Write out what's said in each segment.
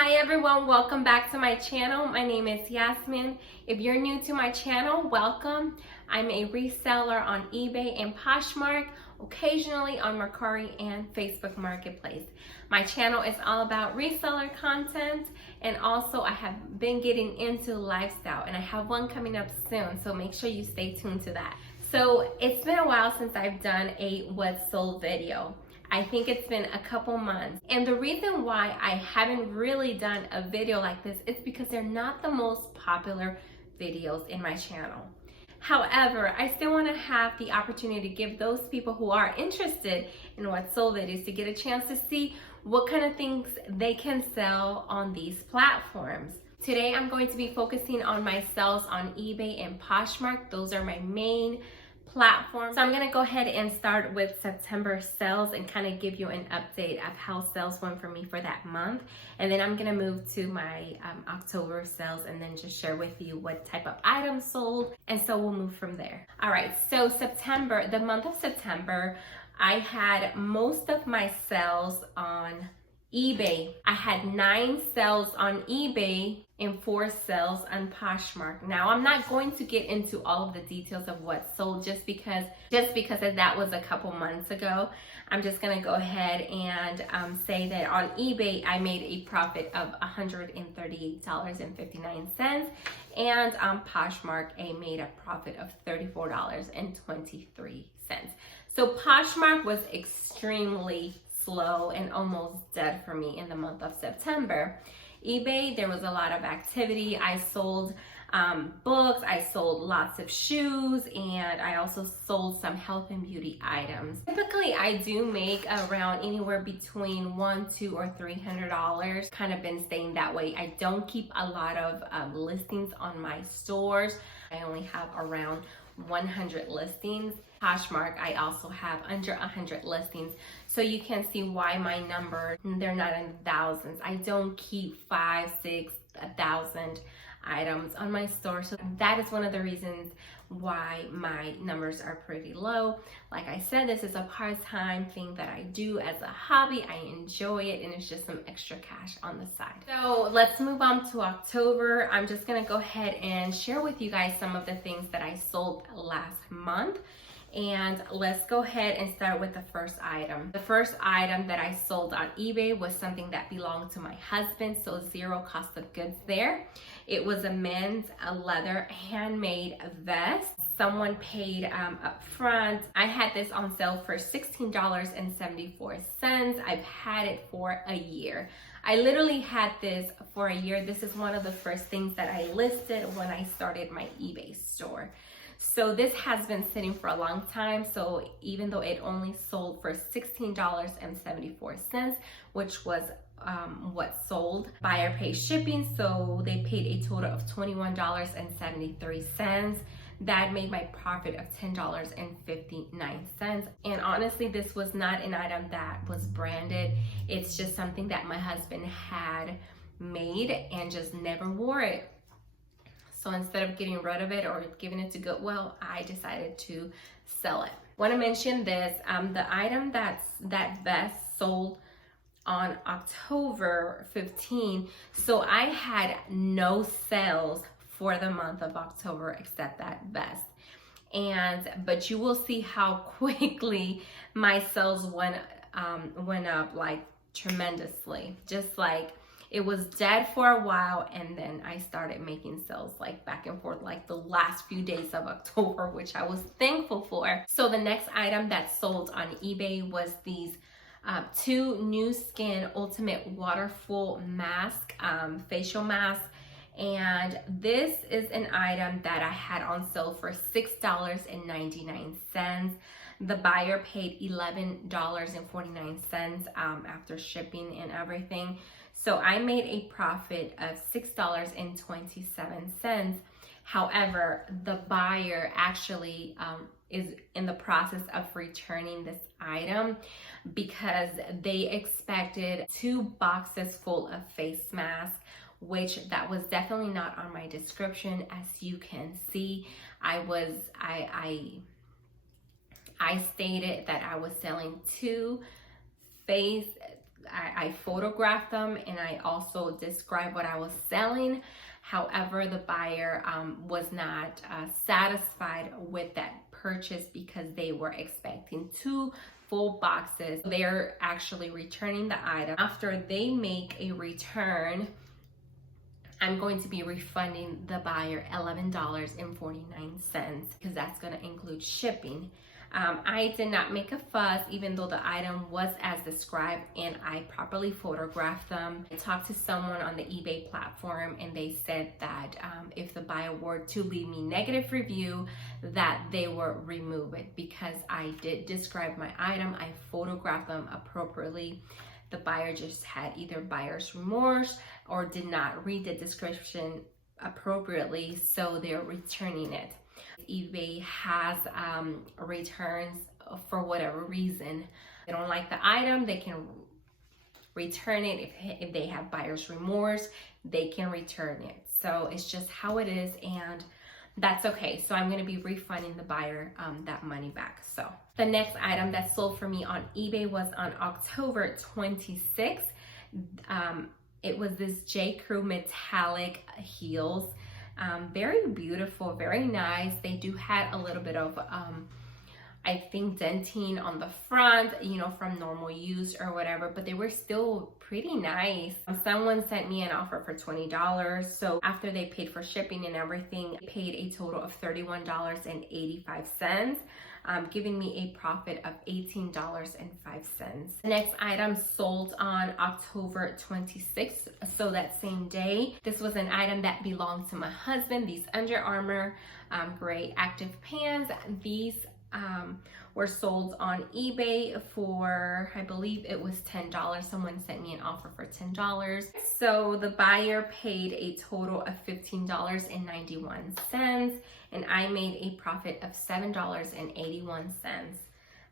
Hi everyone, welcome back to my channel. My name is Yasmin. If you're new to my channel, welcome. I'm a reseller on eBay and Poshmark, occasionally on Mercari and Facebook Marketplace. My channel is all about reseller content, and also I have been getting into lifestyle, and I have one coming up soon, so make sure you stay tuned to that. So it's been a while since I've done a what's sold video. I think it's been a couple months. And the reason why I haven't really done a video like this is because they're not the most popular videos in my channel. However, I still want to have the opportunity to give those people who are interested in what sold videos to get a chance to see what kind of things they can sell on these platforms. Today, I'm going to be focusing on my sales on eBay and Poshmark. Those are my main platform. So I'm gonna go ahead and start with September sales and kind of give you an update of how sales went for me for that month. And then I'm gonna move to my October sales and then just share with you what type of items sold. And so we'll move from there. All right, so September, the month of September, I had most of my sales on eBay. I had 9 sales on eBay and 4 sales on Poshmark. Now, I'm not going to get into all of the details of what sold just because that was a couple months ago. I'm just gonna go ahead and say that on eBay, I made a profit of $138.59, and on Poshmark, I made a profit of $34.23. So Poshmark was extremely slow and almost dead for me in the month of September. eBay, there was a lot of activity. I sold books, I sold lots of shoes, and I also sold some health and beauty items. Typically, I do make around anywhere between $100, $200, or $300. Kind of been staying that way. I don't keep a lot of listings on my stores. I only have around 100 listings. Poshmark, I also have under 100 listings. So you can see why my numbers, they're not in the thousands. I don't keep 5, 6, 1,000 items on my store. So that is one of the reasons why my numbers are pretty low. Like I said, this is a part-time thing that I do as a hobby. I enjoy it, and it's just some extra cash on the side. So let's move on to October. I'm just gonna go ahead and share with you guys some of the things that I sold last month. And let's go ahead and start with the first item. The first item that I sold on eBay was something that belonged to my husband, so zero cost of goods there. It was a men's leather handmade vest. Someone paid up front. I had this on sale for $16.74. I've had it for a year. I literally had this for a year. This is one of the first things that I listed when I started my eBay store. So this has been sitting for a long time. So even though it only sold for $16.74, which was what sold, buyer paid shipping. So they paid a total of $21.73. That made my profit of $10.59. And honestly, this was not an item that was branded. It's just something that my husband had made and just never wore it. So instead of getting rid of it or giving it to Goodwill, I decided to sell it. Want to mention this, the item that vest sold on October 15. So I had no sales for the month of October except that vest. But you will see how quickly my sales went up, like tremendously. Just like it was dead for a while, and then I started making sales like back and forth like the last few days of October, which I was thankful for. So the next item that sold on eBay was these 2 New Skin Ultimate Waterful Mask, facial mask. And this is an item that I had on sale for $6.99. The buyer paid $11.49 after shipping and everything. So I made a profit of $6.27. However, the buyer actually is in the process of returning this item because they expected 2 boxes full of face masks, which that was definitely not on my description. As you can see, I stated that I was selling 2 face I photographed them and I also described what I was selling. However, the buyer was not satisfied with that purchase because they were expecting 2 full boxes. They're actually returning the item. After they make a return, I'm going to be refunding the buyer $11.49 because that's going to include shipping. I did not make a fuss even though the item was as described and I properly photographed them. I talked to someone on the eBay platform and they said that if the buyer were to leave me negative review, that they will remove it because I did describe my item, I photographed them appropriately. The buyer just had either buyer's remorse or did not read the description appropriately, so they're returning it. eBay has returns for whatever reason. They don't like the item, they can return it. If they have buyer's remorse, they can return it. So it's just how it is, and that's okay. So I'm going to be refunding the buyer that money back. So the next item that sold for me on eBay was on October 26th. It was this J. Crew metallic heels. Very beautiful, very nice. They do have a little bit of I think denting on the front, you know, from normal use or whatever, but they were still pretty nice. Someone sent me an offer for $20. So after they paid for shipping and everything, they paid a total of $31.85, giving me a profit of $18.05. The next item sold on October 26th, so that same day. This was an item that belonged to my husband, these Under Armour gray active pants. These were sold on eBay for, I believe it was $10. Someone sent me an offer for $10. So the buyer paid a total of $15.91 and I made a profit of $7.81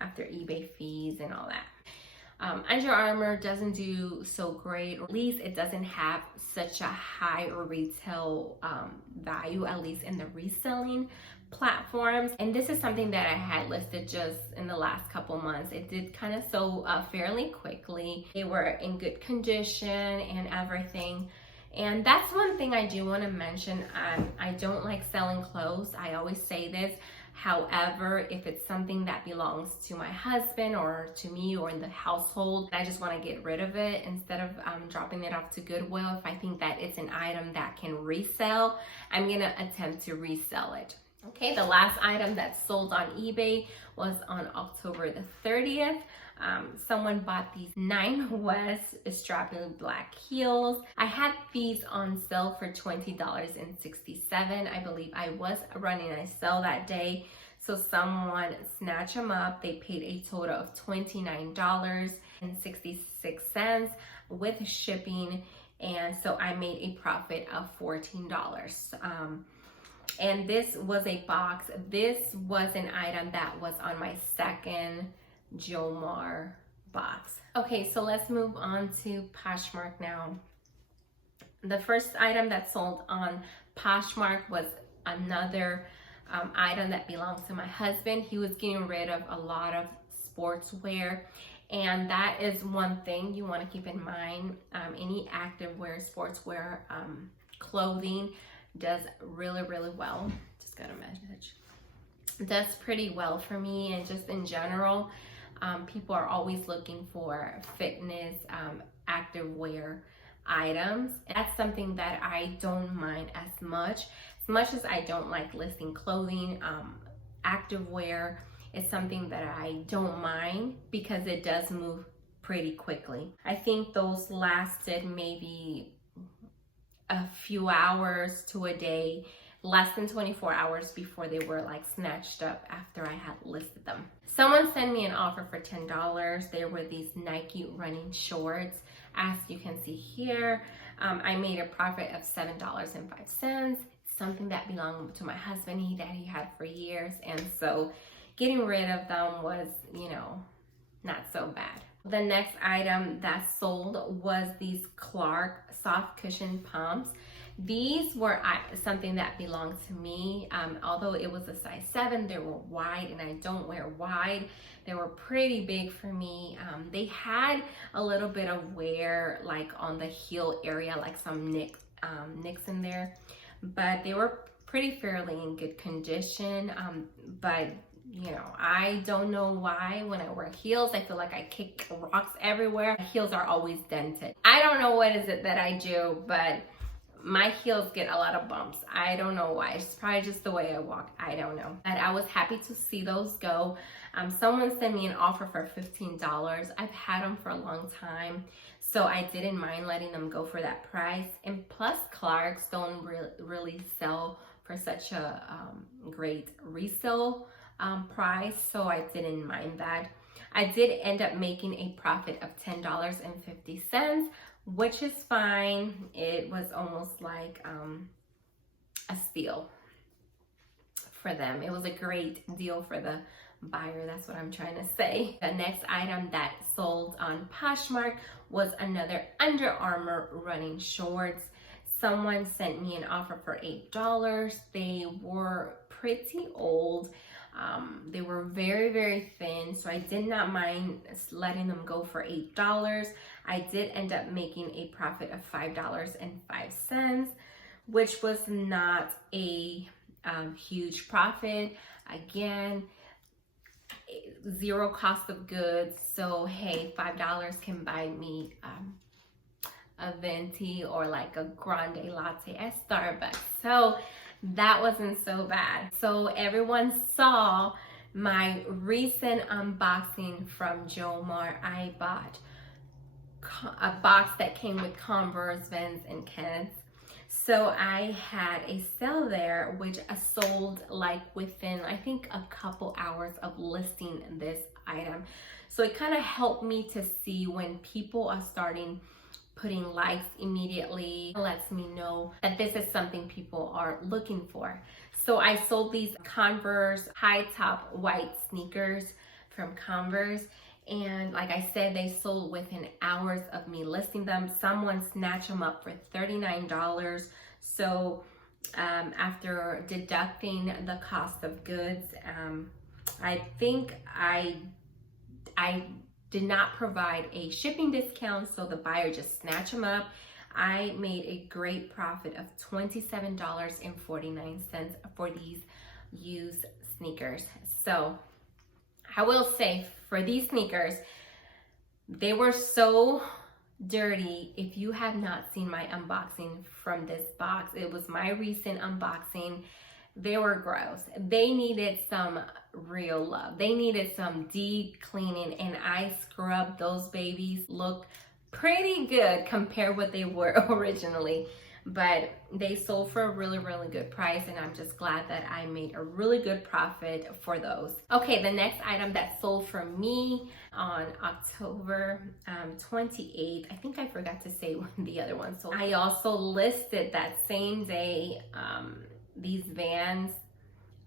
after eBay fees and all that. Under Armour doesn't do so great, or at least it doesn't have such a high retail value, at least in the reselling platforms. And this is something that I had listed just in the last couple months. It did kind of sell fairly quickly. They were in good condition and everything. And that's one thing I do want to mention. I don't like selling clothes. I always say this. However, if it's something that belongs to my husband or to me or in the household, I just want to get rid of it instead of dropping it off to Goodwill. If I think that it's an item that can resell, I'm going to attempt to resell it. Okay, the last item that sold on eBay was on October the 30th. Someone bought these 9 West strappy black heels. I had these on sale for $20.67. I believe I was running a sale that day. So someone snatched them up. They paid a total of $29.66 with shipping. And so I made a profit of $14. And this was a box. This was an item that was on my second Jomar box. Okay, so let's move on to Poshmark now. The first item that sold on Poshmark was another item that belongs to my husband. He was getting rid of a lot of sportswear, and that is one thing you want to keep in mind. Any activewear, sportswear, clothing does really well. Just got a message. Does pretty well for me, and just in general, people are always looking for fitness, activewear items. That's something that I don't mind as much as I don't like listing clothing. Activewear is something that I don't mind because it does move pretty quickly. I think those lasted maybe a few hours to a day, less than 24 hours before they were like snatched up after I had listed them. Someone sent me an offer for $10. They were these Nike running shorts. As you can see here, I made a profit of $7.05. Something that belonged to my husband, that he had for years. And so getting rid of them was, you know, not so bad. The next item that sold was these Clark soft cushion pumps. These were something that belonged to me. Although it was a size 7, they were wide, and I don't wear wide. They were pretty big for me. They had a little bit of wear like on the heel area, like some nicks in there, but they were pretty fairly in good condition. But you know, I don't know why when I wear heels, I feel like I kick rocks everywhere. My heels are always dented. I don't know what is it that I do, but my heels get a lot of bumps. I don't know why. It's probably just the way I walk. I don't know. But I was happy to see those go. Someone sent me an offer for $15. I've had them for a long time, so I didn't mind letting them go for that price. And plus, Clarks don't really sell for such a great resale price, so I didn't mind that. I did end up making a profit of $10.50, which is fine. It was almost like a steal for them. It was a great deal for the buyer. That's what I'm trying to say. The next item that sold on Poshmark was another Under Armour running shorts. Someone sent me an offer for $8. They were pretty old. They were very, very thin, so I did not mind letting them go for $8. I did end up making a profit of $5.05, which was not a huge profit. Again, zero cost of goods, so hey, $5 can buy me a venti or like a grande latte at Starbucks. So that wasn't so bad. So everyone saw my recent unboxing from Jomar. I bought a box that came with Converse, Vans, and Keds. So I had a sale there, which sold like within, I think, a couple hours of listing this item. So it kind of helped me to see when people are starting putting likes immediately. It lets me know that this is something people are looking for. So I sold these Converse high top white sneakers from Converse, and like I said, they sold within hours of me listing them. Someone snatched them up for $39. So after deducting the cost of goods, I think I did not provide a shipping discount, so the buyer just snatched them up. I made a great profit of $27.49 for these used sneakers. So I will say, for these sneakers, they were so dirty. If you have not seen my unboxing from this box, it was my recent unboxing. They were gross. They needed some real love. They needed some deep cleaning, and I scrubbed those babies. Look pretty good compared what they were originally, but they sold for a really, really good price, and I'm just glad that I made a really good profit for those. Okay, the next item that sold for me on October 28th, I think I forgot to say when the other one sold. I also listed that same day these Vans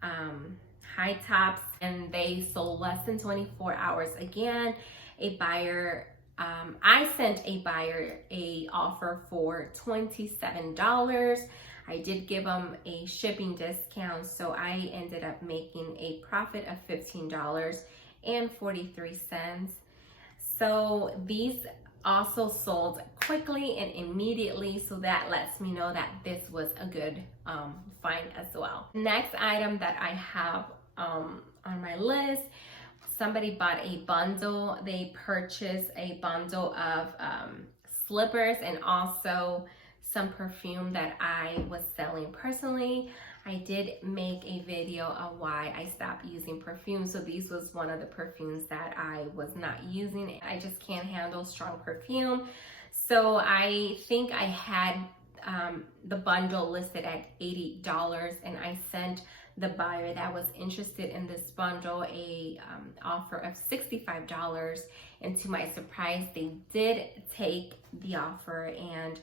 high tops, and they sold less than 24 hours. Again, a buyer, I sent a buyer a offer for $27. I did give them a shipping discount, so I ended up making a profit of $15.43. So these also sold quickly and immediately, so that lets me know that this was a good find as well. Next item that I have on my list, somebody bought a bundle. They purchased a bundle of slippers and also some perfume that I was selling personally. I did make a video of why I stopped using perfume. So these was one of the perfumes that I was not using. I just can't handle strong perfume. So I think I had the bundle listed at $80, and I sent the buyer that was interested in this bundle a offer of $65, and to my surprise, they did take the offer, and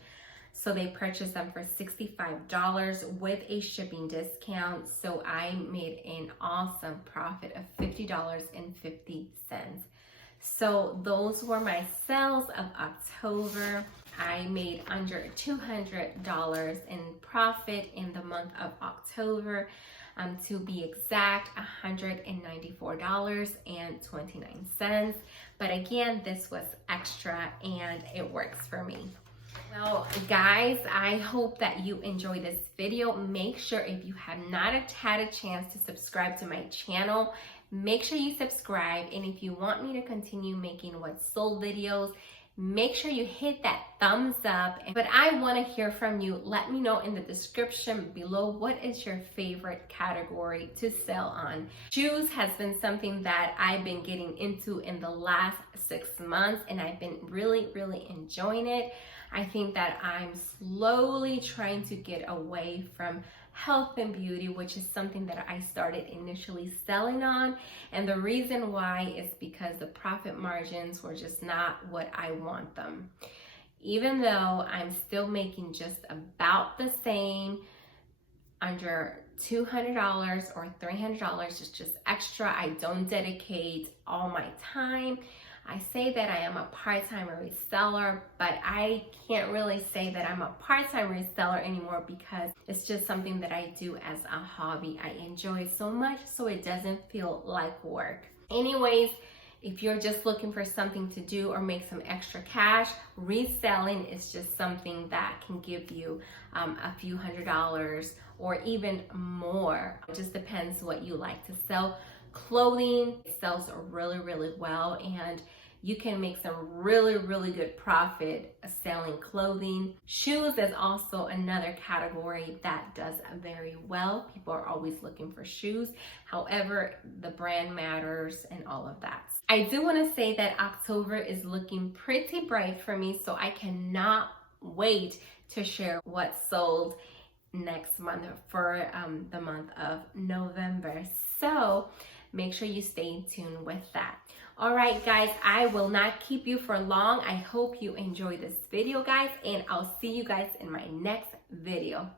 so they purchased them for $65 with a shipping discount. So I made an awesome profit of $50.50. So those were my sales of October. I made under $200 in profit in the month of October. To be exact, $194.29. But again, this was extra and it works for me. Well, guys, I hope that you enjoy this video. Make sure if you have not had a chance to subscribe to my channel, make sure you subscribe. And if you want me to continue making what's sold videos, make sure you hit that thumbs up. But I want to hear from you. Let me know in the description below, what is your favorite category to sell on? Shoes has been something that I've been getting into in the last 6 months, and I've been really enjoying it. I think that I'm slowly trying to get away from health and beauty, which is something that I started initially selling on. And the reason why is because the profit margins were just not what I want them. Even though I'm still making just about the same, under $200 or $300, it's just extra. I don't dedicate all my time. I say that I am a part-time reseller, but I can't really say that I'm a part-time reseller anymore because it's just something that I do as a hobby. I enjoy it so much, so it doesn't feel like work. Anyways, if you're just looking for something to do or make some extra cash, reselling is just something that can give you a few $100s or even more. It just depends what you like to sell. Clothing sells really well, and you can make some really good profit selling clothing. Shoes is also another category that does very well. People are always looking for shoes. However, the brand matters and all of that. I do want to say that October is looking pretty bright for me, so I cannot wait to share what sold next month for the month of November. So make sure you stay tuned with that. All right, guys, I will not keep you for long. I hope you enjoy this video, guys, and I'll see you guys in my next video.